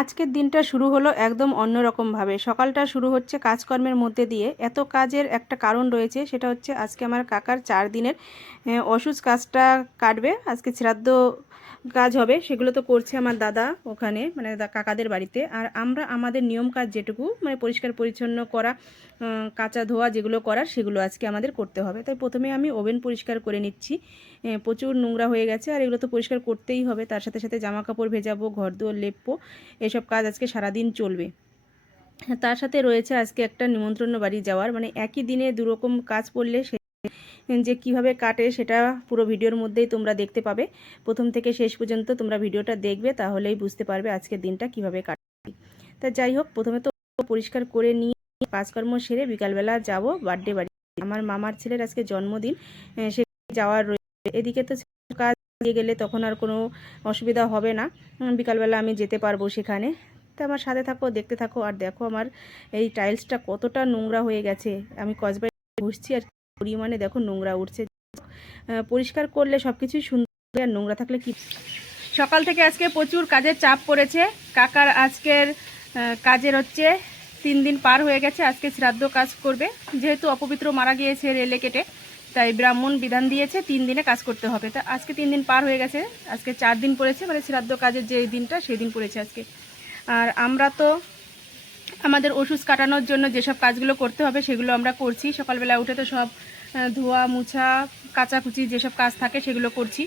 আজকের দিনটা শুরু হলো একদম অন্যরকমভাবে সকালটা শুরু হচ্ছে কাজকর্মের মধ্যে দিয়ে। এত কাজের একটা কারণ রয়েছে, সেটা হচ্ছে আজকে আমার কাকার চার দিনের অসুস্থ কাজটা কাটবে। আজকে শ্রাদ্ধ কাজ হবে, সেগুলো তো করছে আমার দাদা ওখানে মানে কাকাদের বাড়িতে। আর আমরা আমাদের নিয়ম কাজ যেটুকু মানে পরিষ্কার পরিচ্ছন্ন করা কাঁচা ধোয়া যেগুলো করার, সেগুলো আজকে আমাদের করতে হবে। তাই প্রথমে আমি ওভেন পরিষ্কার করে নিচ্ছি। প্রচুর নোংরা হয়ে গেছে, আর এগুলো তো পরিষ্কার করতেই হবে। তার সাথে সাথে জামা কাপড় ভেজাবো, ঘর দুয়ার লেপবো, এসব কাজ আজকে সারাদিন চলবে। তার সাথে রয়েছে আজকে একটা নিমন্ত্রণ বাড়ি যাওয়ার মানে একই দিনে দুরকম কাজ পড়লে যে কীভাবে কাটে সেটা পুরো ভিডিওর মধ্যেই তোমরা দেখতে পাবে। প্রথম থেকে শেষ পর্যন্ত তোমরা ভিডিওটা দেখবে, তাহলেই বুঝতে পারবে আজকের দিনটা কীভাবে কাটে তা যাই হোক, প্রথমে তো পরিষ্কার করে নিয়ে কাজকর্ম সেরে বিকালবেলা যাব বার্থডে বাড়ি। আমার মামার ছেলের আজকে জন্মদিন সে যাওয়ার রয়েছে। এদিকে তো কাজ দিয়ে গেলে তখন আর কোনো অসুবিধা হবে না। বিকালবেলা আমি যেতে পারব সেখানে। তো আমার সাথে থাকো, দেখতে থাকো। আর দেখো আমার এই টাইলসটা কতটা নোংরা হয়ে গেছে। আমি কসবাই ঘুষছি আর পরিমাণে দেখো নোংরা উঠছে। পরিষ্কার করলে সব কিছুই সুন্দর আর নোংরা থাকলে কি? সকাল থেকে আজকে প্রচুর কাজের চাপ পড়েছে। কাকার আজকের কাজের হচ্ছে তিন দিন পার হয়ে গেছে, আজকে শ্রাদ্ধ কাজ করবে। যেহেতু অপবিত্র মারা গিয়েছে রেলে কেটে, তাই ব্রাহ্মণ বিধান দিয়েছে তিন দিনে কাজ করতে হবে। তা আজকে তিন দিন পার হয়ে গেছে, আজকে চার দিন পড়েছে মানে শ্রাদ্ধ কাজের যে দিনটা, সেই দিন পড়েছে আজকে। আর আমরা তো আমাদের ওষুধ কাটানোর জন্য যেসব কাজগুলো করতে হবে সেগুলো আমরা করছি। সকালবেলা উঠে তো সব ধোয়া, মুছা, কাচাকুচি যেসব কাজ থাকে সেগুলো করছি।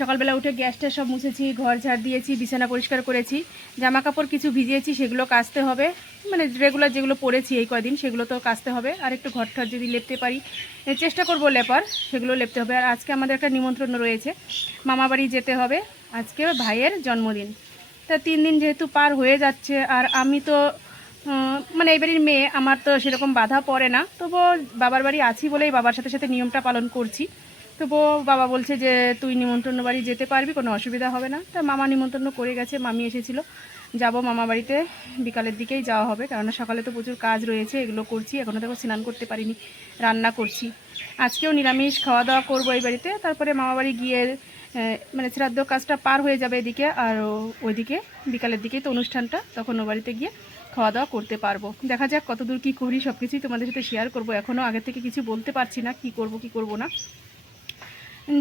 সকালবেলা উঠে গ্যাসটা সব মুছেছি, ঘর ঝাড় দিয়েছি, বিছানা পরিষ্কার করেছি। জামা কাপড় কিছু ভিজিয়েছি, সেগুলো কাচতে হবে। মানে রেগুলার যেগুলো পরেছি এই কয়দিন, সেগুলো তো কাচতে হবে। আর একটু ঘর ঠর যদি লেপতে পারি চেষ্টা করব লেপার, সেগুলো লেপতে হবে। আর আজকে আমাদের একটা নিমন্ত্রণ রয়েছে, মামা বাড়ি যেতে হবে। আজকে ভাইয়ের জন্মদিন। তা তিন দিন যেহেতু পার হয়ে যাচ্ছে, আর আমি তো মানে এই বাড়ির মেয়ে, আমার তো সেরকম বাধা পড়ে না। তবুও বাবার বাড়ি আছি বলেই বাবার সাথে সাথে নিয়মটা পালন করছি। তবুও বাবা বলছে যে, তুই নিমন্ত্রণ বাড়ি যেতে পারবি, কোনো অসুবিধা হবে না। তা মামা নিমন্ত্রণ করে গেছে, মামি এসেছিল। যাব মামা বাড়িতে, বিকালের দিকেই যাওয়া হবে। কারণ সকালে তো প্রচুর কাজ রয়েছে, এগুলো করছি। এখনও দেখো স্নান করতে পারিনি, রান্না করছি। আজকেও নিরামিষ খাওয়া দাওয়া করব এই বাড়িতে। তারপরে মামা বাড়ি গিয়ে মানে শ্রাদ্ধ কাজটা পার হয়ে যাবে এদিকে। আর ওইদিকে, বিকালের দিকেই তো অনুষ্ঠানটা, তখন ও বাড়িতে গিয়ে খাওয়া দাওয়া করতে পারব। দেখা যাক কতদূর কী করি সব কিছুই তোমাদের সাথে শেয়ার করব। এখনও আগে থেকে কিছু বলতে পারছি না, কি করব কি করব না।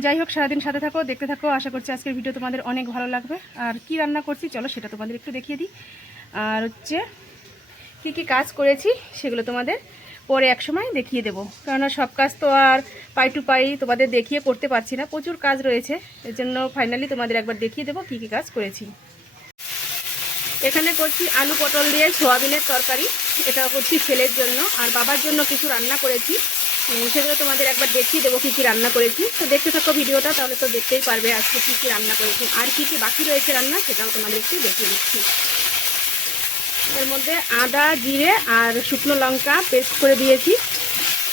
যাই হোক, সারাদিন সাথে থাকো, দেখতে থাকো। আশা করছি আজকের ভিডিও তোমাদের অনেক ভালো লাগবে। আর কি রান্না করছি, চলো সেটা তোমাদের একটু দেখিয়ে দিই। আর হচ্ছে, কি কি কাজ করেছি, সেগুলো তোমাদের পরে এক সময় দেখিয়ে দেবো। কেননা সব কাজ তো আর পাই টু পাই তোমাদের দেখিয়ে করতে পারছি না। প্রচুর কাজ রয়েছে। এর জন্য ফাইনালি তোমাদের একবার দেখিয়ে দেবো কি কি কাজ করেছি। এখানে করছি আলু পটল দিয়ে সোয়াবিনের তরকারি। এটা করছি ছেলের জন্য। আর বাবার জন্য কিছু রান্না করেছি। সেগুলো তোমাদের একবার দেখিয়ে দেবো কী কী রান্না করেছি। তো দেখতে থাকো ভিডিওটা, তাহলে তো দেখতেই পারবে আজকে কী কী রান্না করেছি। আর কী কী বাকি রয়েছে রান্না, সেটাও তোমাদের একটু দেখিয়ে দিচ্ছি। এর মধ্যে আদা, জিরে আর শুকনো লঙ্কা পেস্ট করে দিয়েছি।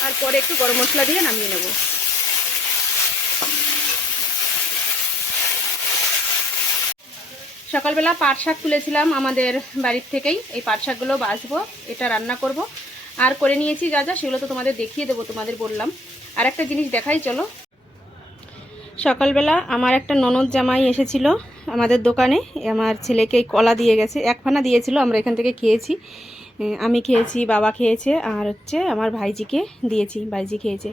আর পরে একটু গরম মশলা দিয়ে নামিয়ে নেব। সকালবেলা পাট শাক তুলেছিলাম আমাদের বাড়ির থেকেই। এই পাট শাকগুলো বাছবো এটা রান্না করব। আর করে নিয়েছি যা যা, সেগুলো তো তোমাদের দেখিয়ে দেবো, তোমাদের বললাম। আর একটা জিনিস দেখাই, চলো। সকালবেলা আমার একটা ননদ জামাই এসেছিল আমাদের দোকানে। আমার ছেলেকে কলা দিয়ে গেছে এক ফানা দিয়েছিল, আমরা এখান থেকে খেয়েছি। আমি খেয়েছি, বাবা খেয়েছে, আর হচ্ছে আমার ভাইজিকে দিয়েছি, ভাইজি খেয়েছে।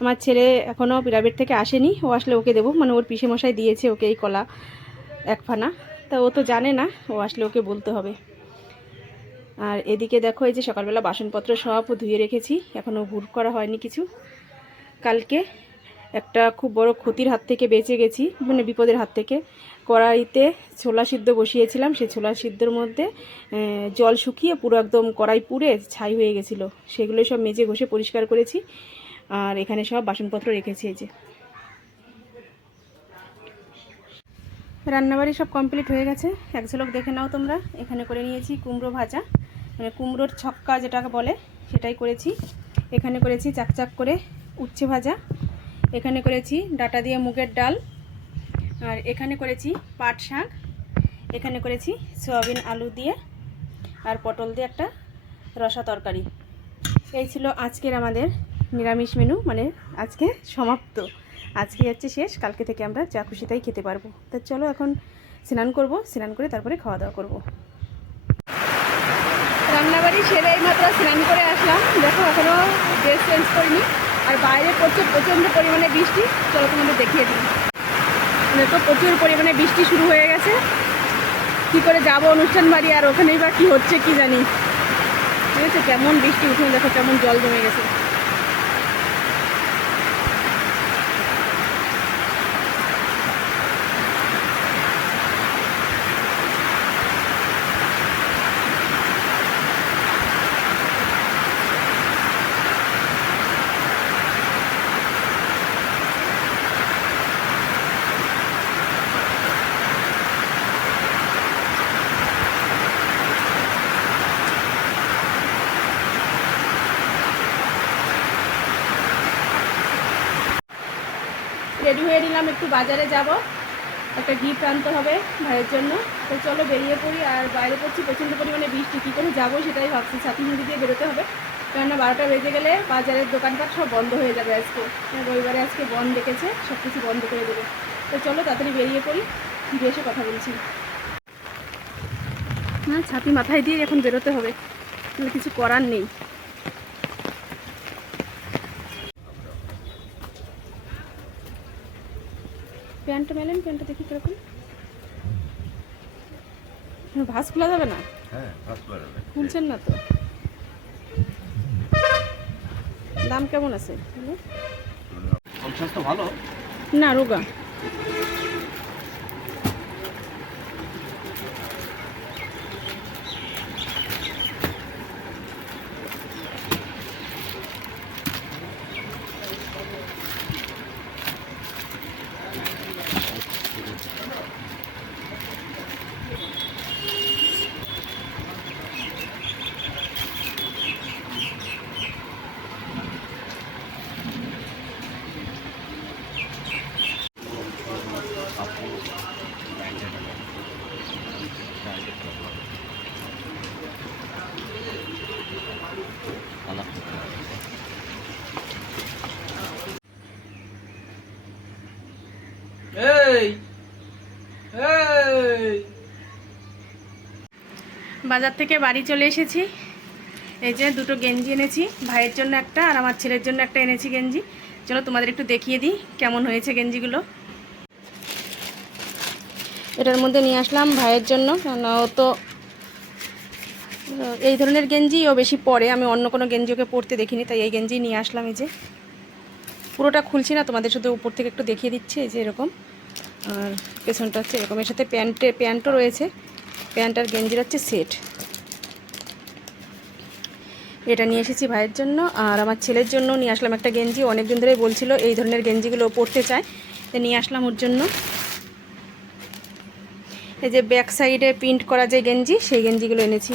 আমার ছেলে এখনও প্রাইভেট থেকে আসেনি, ও আসলে ওকে দেবো মানে ওর পিসে মশাই দিয়েছে ওকে এই কলা এক ফানা তা ও তো জানে না, ও আসলে ওকে বলতে হবে। আর এদিকে দেখো, এই যে সকালবেলা বাসনপত্র সব ধুয়ে রেখেছি এখনও ভুল করা হয়নি কিছু। কালকে একটা খুব বড় ক্ষতির হাত থেকে বেঁচে গেছি মানে বিপদের হাত থেকে। কড়াইতে ছোলা সিদ্ধ বসিয়েছিলাম, সেই ছোলা সিদ্ধর মধ্যে জল শুকিয়ে পুরো একদম কড়াই পুড়ে ছাই হয়ে গেছিল। সেগুলো সব মেজে ঘষে পরিষ্কার করেছি। আর এখানে সব বাসনপত্র রেখেছি এই যে। রান্নাবাড়ি সব কমপ্লিট হয়ে গেছে। এক ঝলক দেখে নাও তোমরা। এখানে করে নিয়েছি কুমড়ো ভাজা। মানে কুমড়োর ছক্কা যেটাকে বলে, সেটাই করেছি। এখানে করেছি চাকচাক করে উচ্ছে ভাজা। এখানে করেছি ডাটা দিয়ে মুগের ডাল। আর এখানে করেছি পাট শাক। এখানে করেছি সয়াবিন আলু দিয়ে আর পটল দিয়ে একটা রসা তরকারি। এই ছিল আজকের আমাদের নিরামিষ মেনু মানে আজকে সমাপ্ত। আজকে হচ্ছে শেষ, কালকে থেকে আমরা যা খুশি তাই খেতে পারব। তা চলো এখন স্নান করব, স্নান করে তারপরে খাওয়া দাওয়া করব। রান্নাবাড়ি সেরে এই মাত্র স্নান করে আসলাম। দেখো এখনও ড্রেস চেঞ্জ করিনি। আর বাইরে পড়ছে প্রচণ্ড পরিমাণে বৃষ্টি। চলো তোমাদের দেখিয়ে দিই। দেখো প্রচুর পরিমাণে বৃষ্টি শুরু হয়ে গেছে। কি করে যাব অনুষ্ঠান বাড়ি আর ওখানেই বা কী হচ্ছে কি জানি। ঠিক আছে, কেমন বৃষ্টি উঠে দেখো, কেমন জল জমে গেছে। রেডি হয়ে নিলাম, একটু বাজারে যাব। একটা গিফট আনতে হবে ভাইয়ের জন্য। তো চলো বেরিয়ে পড়ি, আর বাইরে পড়ছি, প্রচণ্ড পরিমাণে বৃষ্টি। কী করে যাব সেটাই ভাবছি সাথী হিন্দি দিয়ে বেরোতে হবে। কেননা বারোটা বেজে গেলে বাজারের দোকানপাট সব বন্ধ হয়ে যাবে আজকে। রবিবারে আজকে বন্ধ ডেকেছে সব কিছু বন্ধ করে দেবে। তো চলো তাড়াতাড়ি বেরিয়ে পড়ি, ফিরে এসে কথা বলছি। না, ছাতি মাথায় দিয়ে এখন বেরোতে হবে কিছু করার নেই। প্যান্টটা মেলেন প্যান্টটা দেখি কীরকম। ভাস খোলা যাবে না? হ্যাঁ খুলছেন না তো। দাম কেমন আছে? ভালো না রোগা এই এই বাজার থেকে বাড়ি চলে এসেছি। এই যে দুটো গেঞ্জি এনেছি, ভাইয়ের জন্য একটা আর আমার ছেলের জন্য একটা এনেছি গেঞ্জি। চলো তোমাদের একটু দেখিয়ে দিই কেমন হয়েছে গেঞ্জিগুলো। এটার মধ্যে নিয়ে আসলাম ভাইয়ের জন্য। কেন ও তো, এই ধরনের গেঞ্জি ও বেশি পরে। আমি অন্য কোনো গেঞ্জি ওকে পরতে দেখিনি, তাই এই গেঞ্জি নিয়ে আসলাম এই যে। পুরোটা খুলছি না, তোমাদের শুধু উপর থেকে একটু দেখিয়ে দিচ্ছি, এই যে এরকম। আর পেছনটা হচ্ছে এরকম। এর সাথে প্যান্টে, প্যান্টও রয়েছে। প্যান্ট আর গেঞ্জির হচ্ছে সেট। এটা নিয়ে এসেছি ভাইয়ের জন্য, আর আমার ছেলের জন্য নিয়ে আসলাম একটা গেঞ্জি। অনেকদিন ধরেই বলছিল এই ধরনের গেঞ্জিগুলো পরতে চায়, তো নিয়ে আসলাম ওর জন্য। এই যে ব্যাক সাইডে প্রিন্ট করা যে গেঞ্জি, সেই গেঞ্জিগুলো এনেছি।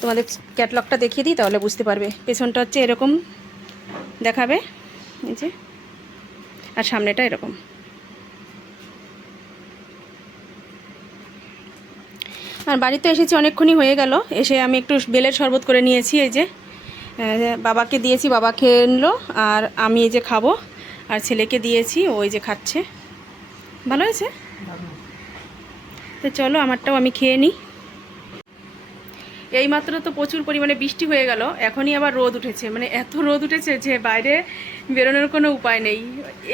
তোমাদের ক্যাটলগটা দেখিয়ে দিই, তাহলে বুঝতে পারবে। পেছনটা হচ্ছে এরকম দেখাবে, এই যে। আর সামনেটা এরকম। আর বাড়িতে এসেছি অনেকক্ষণই হয়ে গেল। এসে আমি একটু বেলের শরবত করে নিয়েছি, এই যে। বাবাকে দিয়েছি, বাবা খেয়ে নিলো, আর আমি এই যে খাব। আর ছেলেকে দিয়েছি ওই যে খাচ্ছে। ভালো হয়েছে? তো চলো, আমারটাও আমি খেয়ে নিই। এইমাত্র তো প্রচুর পরিমাণে বৃষ্টি হয়ে গেল, এখনই আবার রোদ উঠেছে। মানে এত রোদ উঠেছে যে বাইরে বেরোনোর কোনো উপায় নেই।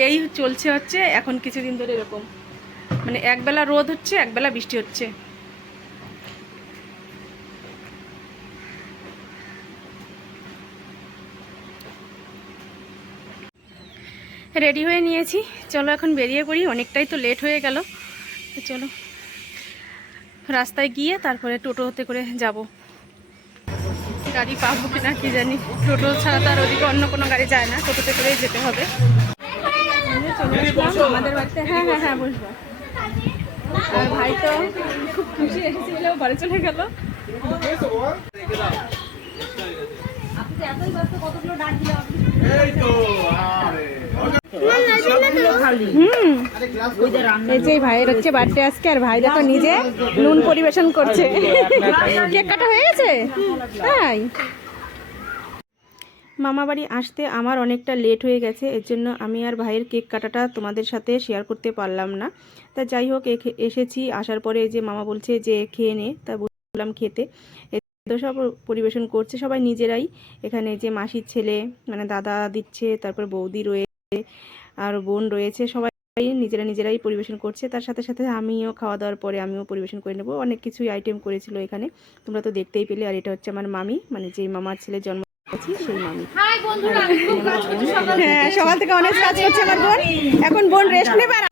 এই চলছে হচ্ছে, এখন কিছুদিন ধরে এরকম। মানে একবেলা রোদ হচ্ছে, একবেলা বৃষ্টি হচ্ছে। রেডি হয়ে নিয়েছি। চলো এখন বেরিয়ে পড়ি, অনেকটাই তো লেট হয়ে গেল। চলো, রাস্তায় গিয়ে তারপরে টোটোতে করে যাব। গাড়ি পাবো কিনা কি জানি, টোটো ছাড়া তো আর ওদিকে অন্য কোনো গাড়ি যায় না, টোটোতে করেই যেতে হবে। আমাদের বাড়িতে হ্যাঁ হ্যাঁ হ্যাঁ বসবো। আর ভাই তো খুব খুশি এসেছি বলে বাড়ি চলে গেল। হুম এই যে ভাইয়ের বার্থডে আজকে, আর নুন পরিবেশন করছে। কেক কাটা হয়ে গেছে? তাই? মামা বাড়ি আসতে আমার অনেকটা লেট হয়ে গেছে, এর জন্য আমি আর ভাইয়ের কেক কাটাটা তোমাদের সাথে শেয়ার করতে পারলাম না। তা যাই হোক এসেছি, আসার পরে যে মামা বলছে যে খেয়ে নে, তা বললাম খেতে। সব পরিবেশন করছে সবাই নিজেরাই। এখানে যে মাসির ছেলে মানে দাদা দিচ্ছে, তারপর বৌদি রয়েছে আর বোন রয়েছে সবাই নিজেরা নিজেরাই পরিবেশন করছে। তার সাথে সাথে আমিও খাওয়া দাওয়ার পরে আমিও পরিবেশন করে নেব। অনেক কিছুই আইটেম করেছিল এখানে। তোমরা তো দেখতেই পেলে আর এটা হচ্ছে আমার মামি। মানে যেই মামার ছেলে জন্ম হয়েছে সেই মামি। হাই বন্ধুরা আমি খুব কাজ করছি সকাল হ্যাঁ সকাল থেকে অনেক কাজ করছে আমার বোন। এখন বোন রেস্ট নেবে আর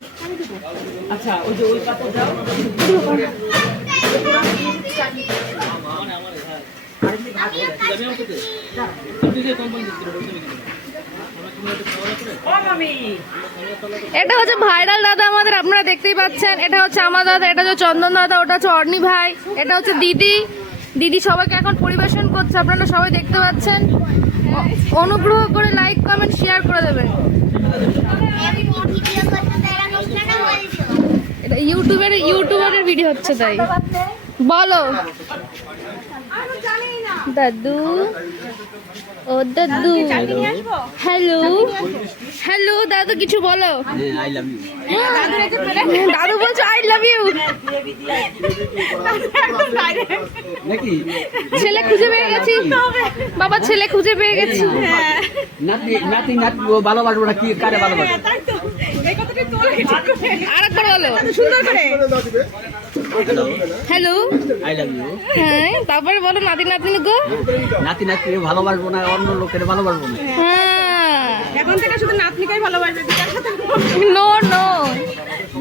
এটা হচ্ছে ভাইরাল দাদা আমাদের, আপনারা দেখতেই পাচ্ছেন। এটা হচ্ছে আমার দাদা, এটা হচ্ছে চন্দন দাদা, ওটা হচ্ছে অর্ণি ভাই, এটা হচ্ছে দিদি। দিদি সবাইকে এখন পরিবেশন করছে, আপনারা সবাই দেখতে পাচ্ছেন। অনুগ্রহ করে লাইক কমেন্ট শেয়ার করে দেবেন। এটা ইউটিউবের, ইউটিউবারের ভিডিও হচ্ছে তাই। বলো। দাদু। ও দাদু। হ্যালো। হ্যালো দাদু কিছু বলো। দাদু বলছো আই লাভ ইউ ছেলে খুঁজে পেয়ে গেছি। বাবা ছেলে খুঁজে পেয়ে গেছি। নাতি নাতি নাতি ও ভালোবাসবো না কি কারে ভালোবাসবো আরেকবার বলো। সুন্দর করে। হ্যালো। আই লাভ ইউ হ্যাঁ তারপরে বলো নাতি নাতনি গো। নাতি নাতি ভালোবাসবো না অন্য লোকের ভালোবাসবো না। হ্যাঁ। এখন থেকে শুধু নাতনিকেই ভালোবাসবে নো নো।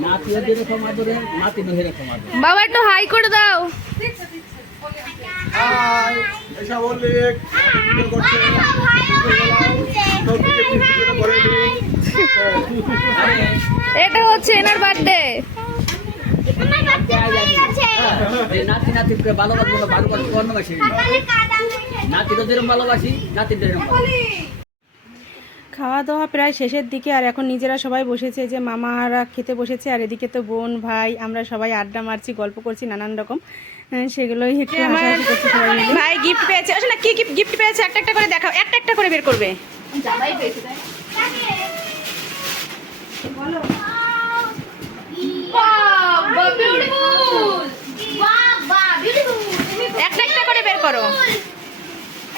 নাতিও যেরকম আদরে নাতি সেরকম আদরে বাবা একটু হাই করে দাও। এটা হচ্ছে এনার বার্থডে। যে নাতি নাতি ভালোবাসবো না ভালোবাসবো অন্য যেরকম ভালোবাসি যেরকম খাওয়া দাওয়া প্রায় শেষের দিকে আর এখন নিজেরা সবাই বসেছে যে মামারা খেতে বসেছে আর এদিকে তো বোন ভাই আমরা সবাই আড্ডা মারছি গল্প করছি নানান রকম। সেগুলোই একটু মিলে। ভাই গিফট পেয়েছে। আসলে কি গিফট গিফট পেয়েছে? একটা একটা করে দেখাও। একটা একটা করে বের করবে। একটা একটা করে বের করো।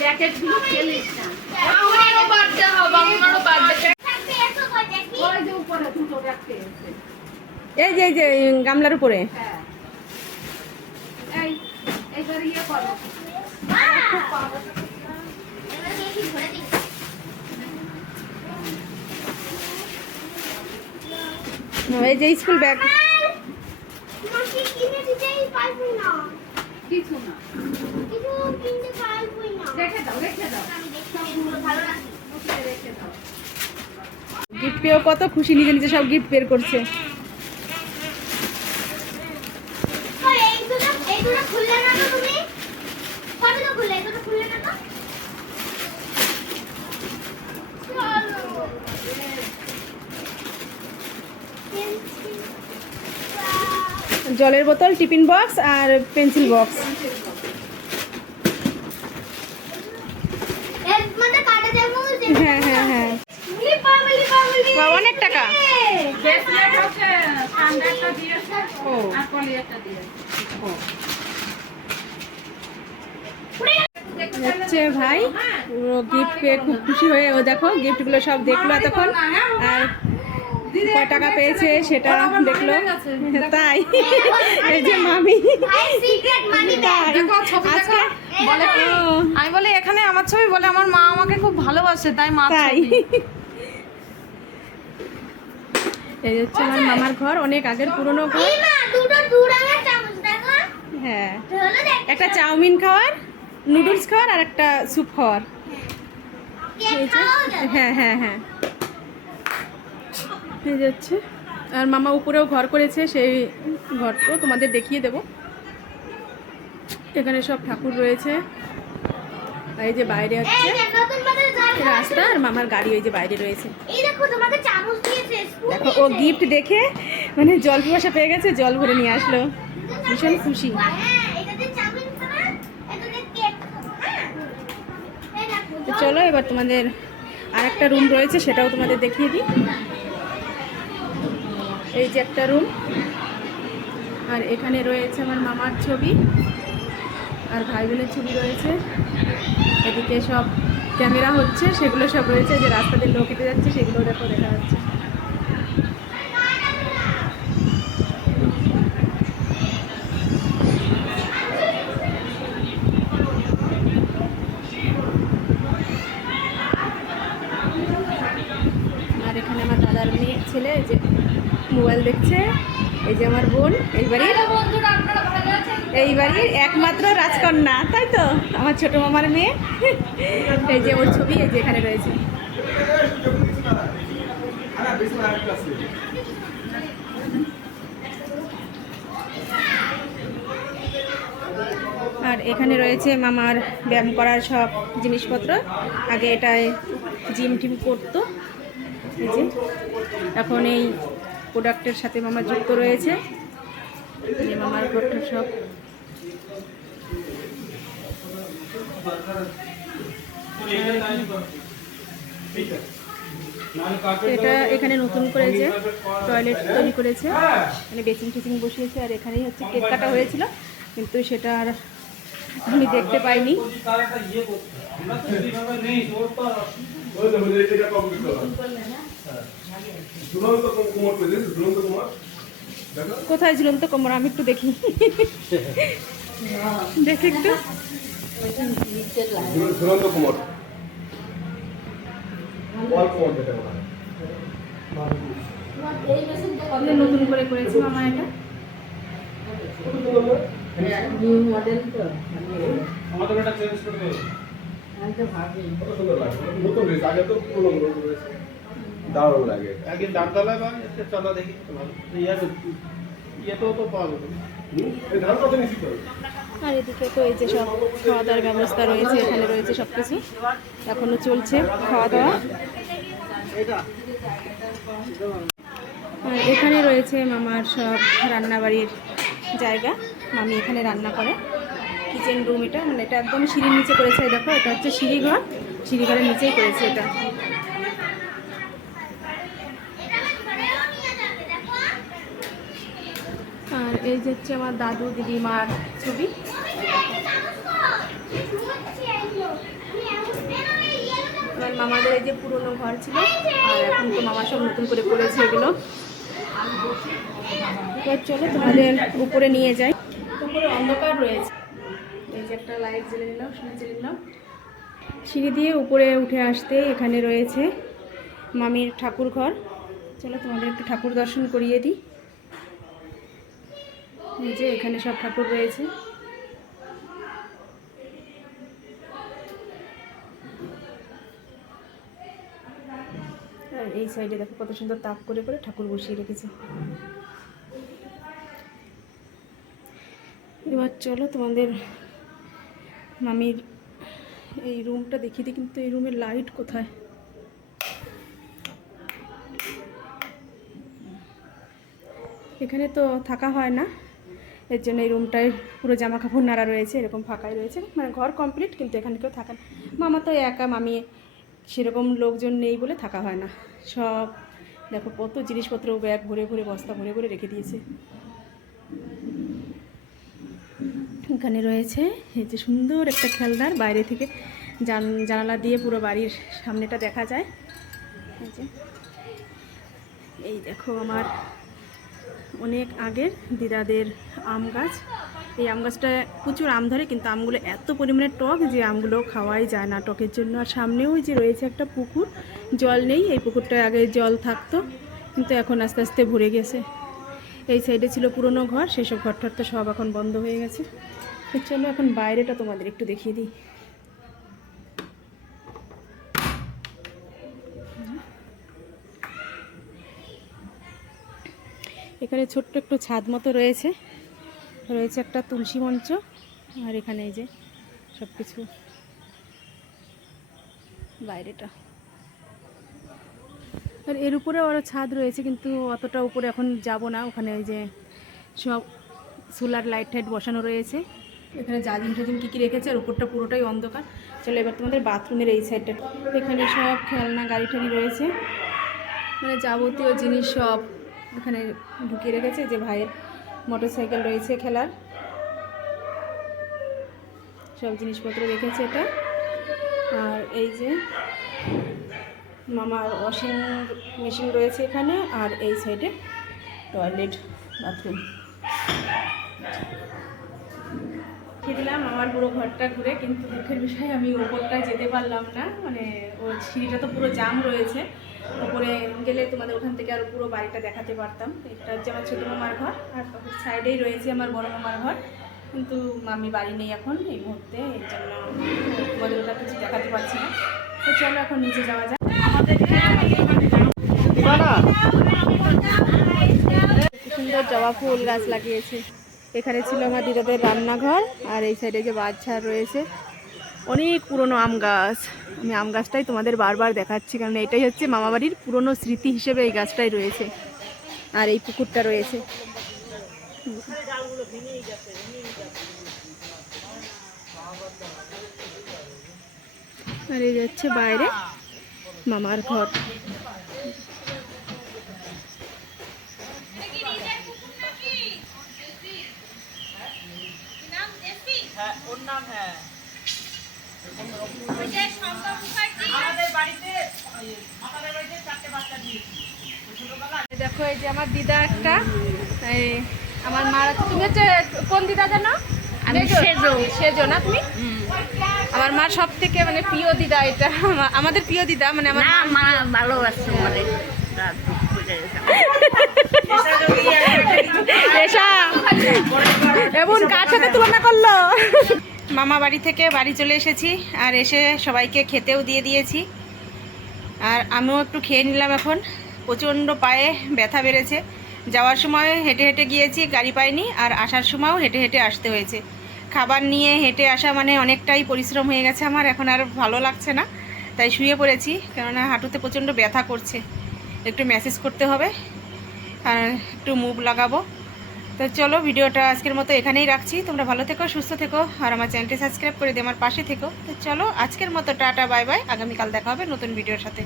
গুলো খেলিস না আমারও বার্থডে হবে আমারও বার্থডে ওই যে উপরে দুটো রাখতে এই যে এই যে এই গামলার উপরে। এই এইবার ইয়ে করো। এই যে স্কুল ব্যাগ। কিছু না। দাও রেখে দাও গিফট পেয়েও কত খুশি নিজে নিজে সব গিফট বের করছে। খুললে না তো তুমি? কবে তো খুললে? এটা তো খুললে না তো? চলো। জলের বোতল টিফিন বক্স আর পেন্সিল বক্স এর মধ্যে কাটা যাবে হ্যাঁ হ্যাঁ হ্যাঁ লিপা লিপা লিপা বা, অনেক টাকা। ও। যাচ্ছে ভাই পুরো গিফট পেয়ে খুব খুশি হয়ে ও দেখো গিফটগুলো সব দেখল এতক্ষণ। আর কয় টাকা পেয়েছে সেটা দেখল। তাই। এই যে মামি। আমি বলি এখানে আমার ছবি বলে আমার মা আমাকে খুব ভালোবাসে তাই মা তাই। এই হচ্ছে আমার মামার ঘর অনেক আগের পুরনো ঘর। হ্যাঁ। একটা চাউমিন খাওয়ার নুডলস খাওয়ার আর একটা স্যুপ খাওয়ার। হ্যাঁ হ্যাঁ হ্যাঁ। এই যাচ্ছে আর মামা উপরেও ঘর করেছে সেই ঘরটাও তোমাদের দেখিয়ে দেব। এখানে সব ঠাকুর রয়েছে। এই যে বাইরে হচ্ছে রাস্তা আর মামার গাড়ি ওই যে বাইরে রয়েছে। দেখো ও গিফট দেখে মানে জল পিপাসা পেয়ে গেছে জল ভরে নিয়ে আসলো। ভীষণ খুশি। হ্যাঁ হ্যাঁ চলো এবার তোমাদের আর একটা রুম রয়েছে সেটাও তোমাদের দেখিয়ে দিই। এই যে একটা রুম আর এখানে রয়েছে আমার মামার ছবি আর ভাই বোনের ছবি রয়েছে। এদিকে সব ক্যামেরা হচ্ছে, সেগুলো সব রয়েছে, যে রাস্তাতে লোক হেঁটে যাচ্ছে, সেগুলো দেখো দেখা যাচ্ছে। আর এখানে আমার দাদার মেয়ে ছেলে যে মোবাইল দেখছে, এই যে আমার বোন, এই বাড়ির বন্ধুরা আপনারা ভালো আছেন এই বাড়ির একমাত্র রাজকন্যা, তাই তো? আমার ছোট মামার মেয়ে। এই যে ওর ছবি, এই যে এখানে রয়েছে। আর এখানে রয়েছে মামার ব্যায়াম করার সব জিনিসপত্র। আগে এটায় জিম টিম করতো। এখন এই প্রোডাক্টের সাথে মামা যুক্ত রয়েছে। মামার প্রোডাক্ট সব। এটা এখানে নতুন করেছে টয়লেট তৈরি করেছে। মানে বেচিং টেচিং বসিয়েছে, আর এখানেই হচ্ছে কেক কাটা হয়েছিল, কিন্তু সেটা আর আমি দেখতে পাইনি। কোথায় ঝুলন্ত কোমর? আমি একটু দেখি। দেখি একটু। ঝুলন্ত কুমার। এটা নতুন করে করেছে মামা এটা? কত সুন্দর লাগে নতুন রয়েছে আগে তো পুরোনো রয়েছে। দারুণ লাগে। আগে দামতলা বা একটা চাঁদা দেখি ভালো। ইয়ার ইয়েতেও তো পাওয়া যাবে আর এদিকে তো এই যে সব খাওয়া দাওয়ার ব্যবস্থা রয়েছে এখানে রয়েছে সব কিছু এখনও চলছে খাওয়া দাওয়া আর এখানে রয়েছে মামার সব রান্নাবাড়ির জায়গা। মামি এখানে রান্না করে। কিচেন রুম এটা মানে এটা একদম সিঁড়ির নিচে করেছে এই দেখো এটা হচ্ছে সিঁড়িঘর। সিঁড়িঘরের নিচেই করেছে এটা। আর এই যে হচ্ছে আমার দাদু দিদিমার ছবি। আমার মামাদের এই যে পুরনো ঘর ছিল, আর এখন তো মামা সব নতুন করে করেছে এগুলো। চলো তোমাদের উপরে নিয়ে যাই। উপরে অন্ধকার রয়েছে। এই যে একটা লাইট জ্বেলে নিলাম সিঁড়ি জ্বেলে নিলাম। সিঁড়ি দিয়ে উপরে উঠে আসতে এখানে রয়েছে মামির ঠাকুর ঘর চলো তোমাদের একটু ঠাকুর দর্শন করিয়ে দিই। যে এখানে সব ঠাকুর রয়েছে। এই সাইডে দেখো কত সুন্দর তাক করে করে ঠাকুর বসিয়ে রেখেছে। এবার চলো তোমাদের মামির এই রুমটা দেখিয়ে দিই, কিন্তু এই রুমের লাইট কোথায়? এখানে তো থাকা হয় না। এর জন্য এই রুমটায় পুরো জামা কাপড় নাড়া রয়েছে, এরকম ফাঁকাই রয়েছে। মানে ঘর কমপ্লিট কিন্তু এখানে কেউ থাকা না। মামা তো একা, মামি সেরকম লোকজন নেই বলে থাকা হয় না। সব, দেখো কত জিনিসপত্র ব্যাগ ভরে ভরে, বস্তা ভরে ভরে রেখে দিয়েছে। এখানে রয়েছে এই যে সুন্দর একটা খেলনার বাইরে থেকে জান, জানালা দিয়ে পুরো বাড়ির সামনেটা দেখা যায়। এই যে, এই দেখো আমার অনেক আগের দিদাদের আম গাছ। এই আম গাছটা প্রচুর আম ধরে, কিন্তু আমগুলো এত পরিমাণে টক যে আমগুলো খাওয়াই যায় না টকের জন্য। আর সামনেও যে রয়েছে একটা পুকুর, জল নেই, এই পুকুরটায় আগে জল থাকতো, কিন্তু এখন আস্তে আস্তে ভরে গেছে। এই সাইডে ছিল পুরনো ঘর, সেসব ঘরটার তো সব এখন বন্ধ হয়ে গেছে। চলো এখন বাইরেটা তোমাদের একটু দেখিয়ে দিই। এখানে ছোট্ট একটু ছাদ মতো রয়েছে। রয়েছে একটা তুলসী মঞ্চ আর এখানে এই যে সব কিছু বাইরেটা। আর এর উপরে আরও ছাদ রয়েছে, কিন্তু অতটা উপরে এখন যাব না। ওখানে ওই যে সব সোলার লাইট টাইট বসানো রয়েছে। এখানে জাজিম টাজিম কী কী রেখেছে, আর উপরটা পুরোটাই অন্ধকার। চলো এবার তোমাদের বাথরুমের এই সাইডটা। এখানে সব খেলনা গাড়ি টাড়ি রয়েছে। মানে যাবতীয় জিনিস সব এখানে ঢুকিয়ে রেখেছে যে ভাইয়ের মোটর সাইকেল রয়েছে খেলার। সব জিনিসপত্র রেখেছে এটা। আর এই যে মামার ওয়াশিং মেশিন রয়েছে এখানে, আর এই সাইডে টয়লেট বাথরুম দিলাম আমার পুরো ঘরটা ঘুরে কিন্তু দুঃখের বিষয়ে আমি ওপরটায় যেতে পারলাম না। মানে ওর সিঁড়িটা তো পুরো জাম রয়েছে। ওপরে গেলে তোমাদের ওখান থেকে আর পুরো বাড়িটা দেখাতে পারতাম। এটা হচ্ছে আমার ছোটো মামার ঘর আর সাইডেই রয়েছে আমার বড় মামার ঘর। কিন্তু আমি বাড়ি নেই এখন এই মুহূর্তে এই জন্য তোমাদের ওটা কিছু দেখাতে পারছি না। তো চলো এখন নিচে যাওয়া যাক। কি সুন্দর জবা ফুল গাছ লাগিয়েছে। এখানে ছিল আমার দিদাদের রান্নাঘর, আর এই সাইডে যে বাচ্চা রয়েছে, অনেক পুরনো আম গাছ। আমি আম গাছটাই তোমাদের বারবার দেখাচ্ছি, কারণ এটাই হচ্ছে মামাবাড়ির পুরনো স্মৃতি হিসেবে এই গাছটাই রয়েছে, আর এই পুকুরটা রয়েছে। আর এই যাচ্ছে বাইরে মামার ঘর। দেখো এই যে আমার দিদা একটা এই আমার মা তুমি হচ্ছে কোন দিদা জানো? সেজো। না তুমি? আমার মার সব থেকে মানে প্রিয় দিদা এটা। আমাদের প্রিয় দিদা মানে আমার মা ভালোবাসছে মানে কার সাথে তুলনা মামা বাড়ি থেকে বাড়ি চলে এসেছি, আর এসে সবাইকে খেতেও দিয়ে দিয়েছি। আর আমিও একটু খেয়ে নিলাম এখন। প্রচণ্ড পায়ে ব্যথা বেড়েছে। যাওয়ার সময় হেঁটে হেঁটে গিয়েছি, গাড়ি পাইনি, আর আসার সময়ও হেঁটে হেঁটে আসতে হয়েছে। খাবার নিয়ে হেঁটে আসা মানে অনেকটাই পরিশ্রম হয়ে গেছে আমার, এখন আর ভালো লাগছে না। তাই শুয়ে পড়েছি, কেননা হাঁটুতে প্রচণ্ড ব্যথা করছে। একটু মেসেজ করতে হবে, আর একটু মুভ লাগাবো। তো চলো ভিডিওটা আজকের মতো এখানেই রাখছি। তোমরা ভালো থেকো, সুস্থ থেকো, আর আমার চ্যানেলটি সাবস্ক্রাইব করে দিয়ে আমার পাশে থেকো। তো চলো আজকের মতো টাটা, বাই বাই। আগামীকাল দেখা হবে নতুন ভিডিওর সাথে।